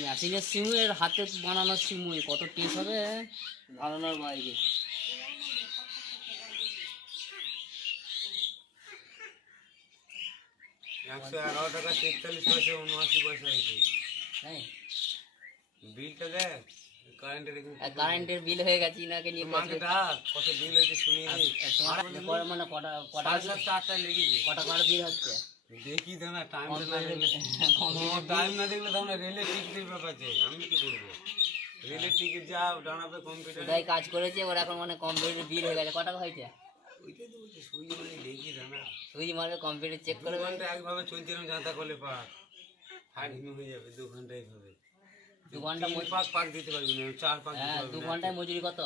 মেশিনের সিমুয়ের হাতে বানানো সিমুই কত টেস্ট হবে? ধারণার বাইরে একশো এগারো টাকা তেতাল্লিশ পয়সা উনআশি পয়সা হয়েছে। হ্যাঁ। বিলটা দেখ। কারেন্টের বিল হয়ে গেছে নাকি নিয়ে কত বিল হয়েছে শুনিয়ে নি তোমার কয়- মানে কটা কটা বিল হচ্ছে? দেখি তো না টাইম না দেখলে টাইম না দেখলে তখন রেলের টিকিটের ব্যাপার আছে আমি কি করব? রেলের টিকিট যা কম্পিউটারে কাজ করেছে ওর এখন মানে কম্পিউটার বিল হয়ে গেছে। কটা হয়েছে? ওইটাই তো বলছি মানে দেখি মারবে কম্পিউটার চেক করে ঘণ্টা একভাবে চলছে এরকম জানতা করলে হাট হয়ে যাবে দু ঘণ্টা এইভাবে দু ঘণ্টা মজ- পাক দিতে পারবি না চার পাক হ্যাঁ দু ঘন্টায় মজুরি কত?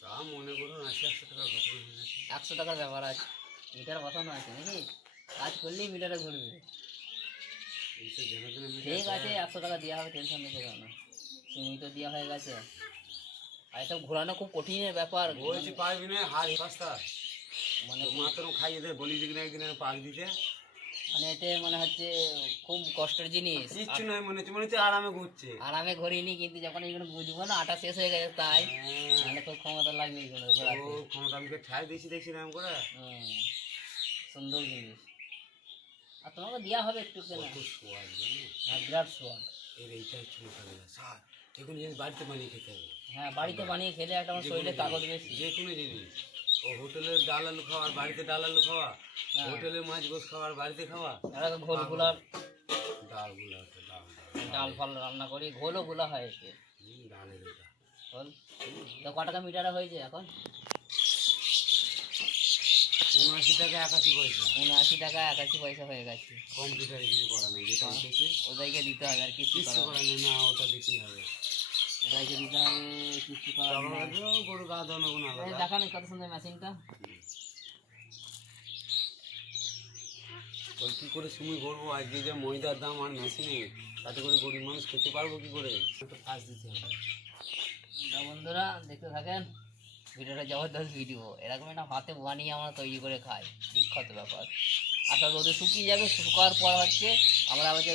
তা মনে করুন আশি একশো টাকা ঘটনা একশো টাকার ব্যাপার আছে। মিটার বসানো আছে নাকি? কাজ করলেই মিটারে ঘুরবে। ঠিক আছে একশো টাকা দেওয়া হবে টেনশন নিতে কেন তুমি তো দেওয়া হয়ে গেছে। আর এসব ঘোরানো খুব কঠিনের ব্যাপার। বলছি পারবি না হার সস্তা। মানে তো মাত্র খাইয়ে দে বলি দিকে না একদিন পাক দিতে। মানে এতে মানে হচ্ছে খুব কষ্টের জিনিস। কিচ্ছু নয় মনে হচ্ছে মনে হচ্ছে আরামে ঘুরছে। আরামে ঘুরিনি কিন্তু যখন এইগুলো বুঝব না আটা শেষ হয়ে গেছে তাই। হ্যাঁ, মানে খুব ক্ষমতা লাগবে ঘোরাতে। ক্ষমতা আমাকে ঠাই দিয়েছি দেখছি না করে। সুন্দর জিনিস। আর তোমাকে দেওয়া হবে একটু কেন? হ্যাঁ বিরাট সোয়াদ। এর এইটা হচ্ছে স্যার যে কোনো জিনিস বাড়িতে বানিয়ে খেতে হবে। হ্যাঁ বাড়িতে বানিয়ে খেলে একটা আমার শরীরে কাগজ বেশি। যে কোনো জিনিস। ও হোটেলের ডাল আলু খাওয়া বাড়িতে ডাল আলু খাওয়া হ্যাঁ। হোটেলে মাছ গোস খাওয়া বাড়িতে খাওয়া? ঘোলগুলার। ডালগুলো ডাল। ডাল ফাল রান্না করি ঘোলও গুলা হয় ডালের ঘোল? তো ক টাকা মিটারে হয়েছে এখন? উনআশি টাকা একাশি পয়সা। উনআশি টাকা একাশি পয়সা হয়ে গেছে। কম্পিউটারে কিছু করা নেই যেটা ওদেরকে দিতে হবে আর কিছু করা নেই। না ওটা দিতেই হবে। ওদেরকে দিতে হবে কিছু করার তখন নেই। হয়তো গরু গা ধোয়ানো কোনো এই আলাদা দেখানো কত সুন্দর মেশিনটা ওই কী করে সময় করব আজকে যে ময়দার দাম আর মেশিনে তাতে করে গরিব মানুষ খেতে পারব কি করে? একটু কাজ দিতে হবে। বন্ধুরা দেখতে থাকেন ভিডিওটা জবরদস্ত ভিডিও এরকম একটা হাতে বানিয়ে আমরা তৈরি করে খাই। বিখ্যাত ব্যাপার। আচ্ছা রোদে শুকিয়ে যাবে শুকানোর পর হচ্ছে আমরা হচ্ছে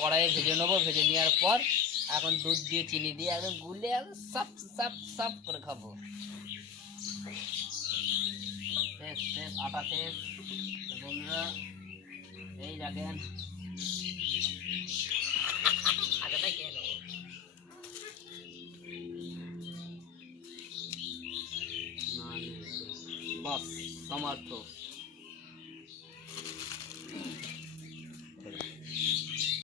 কড়াইয়ে ভেজে নেব ভেজে নেওয়ার পর এখন দুধ দিয়ে চিনি দিয়ে একদম গুলে একদম সাপ সাপ সাপ করে খাব। শেষ শেষ এই দেখেন। নেব।